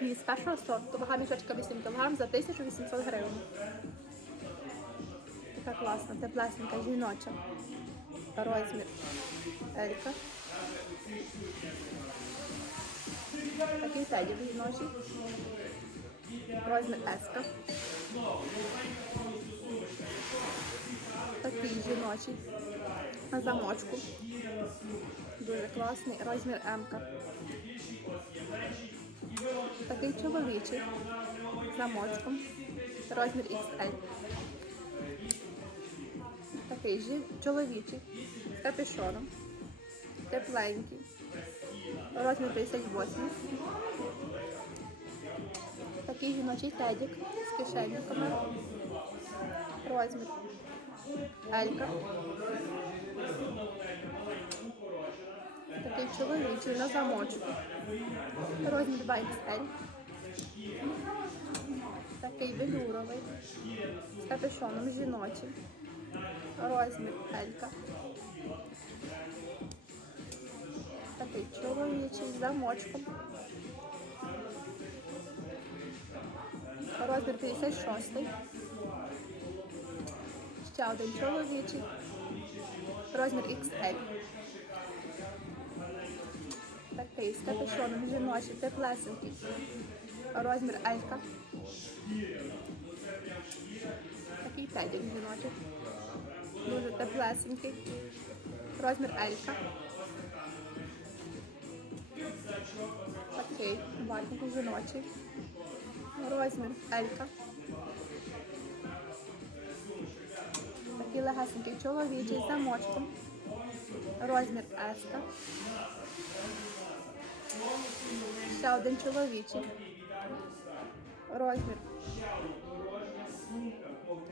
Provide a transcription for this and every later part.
Ні, з першого сорту. Вага мішочка 8 кг за 1800 гривень. Така класна, теплесенька, жіноча. Розмір Елька. Такий теді жіночий. Розмір Еска. Такий жіночий. На замочку. Дуже класний. Розмір М. Такий чоловічий. Замочком. Розмір XL. Такий жі- чоловічий. З капюшоном. Тепленький. Розмір 58. Такий жіночий тедік з кишеньками. Розмір Елька. Такий чоловічий на замочку. Розмір 2XL. Такий велюровий. З капюшоном жіночий. Розмір Елька. Такий чоловічий з замочком. Розмір 56. Ще один чоловічий. Розмір XL. Такий з капюшоном жіночий, теплесенький. Розмір Елька. Такий тедік жіночий. Дуже теплесенький. Розмір Елька. Такий ватник жіночий. Розмір Елька. Такий легесенький чоловічий з замочком. Розмір Еска. Ще один чоловічий. Розмір.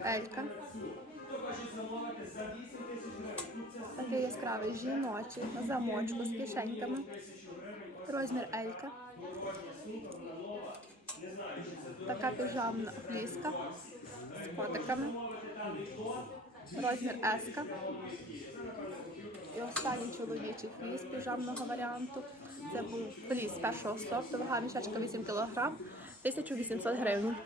Елька. Такий яскравий жіночий на замочку з кишеньками. Розмір Елька. Така піжамна фліска з котиками. Розмір Еска. Останній чоловічий фліс піжамного варіанту. Це був фліс першого сорту, вага мішечка 8 кг, 1800 гривень.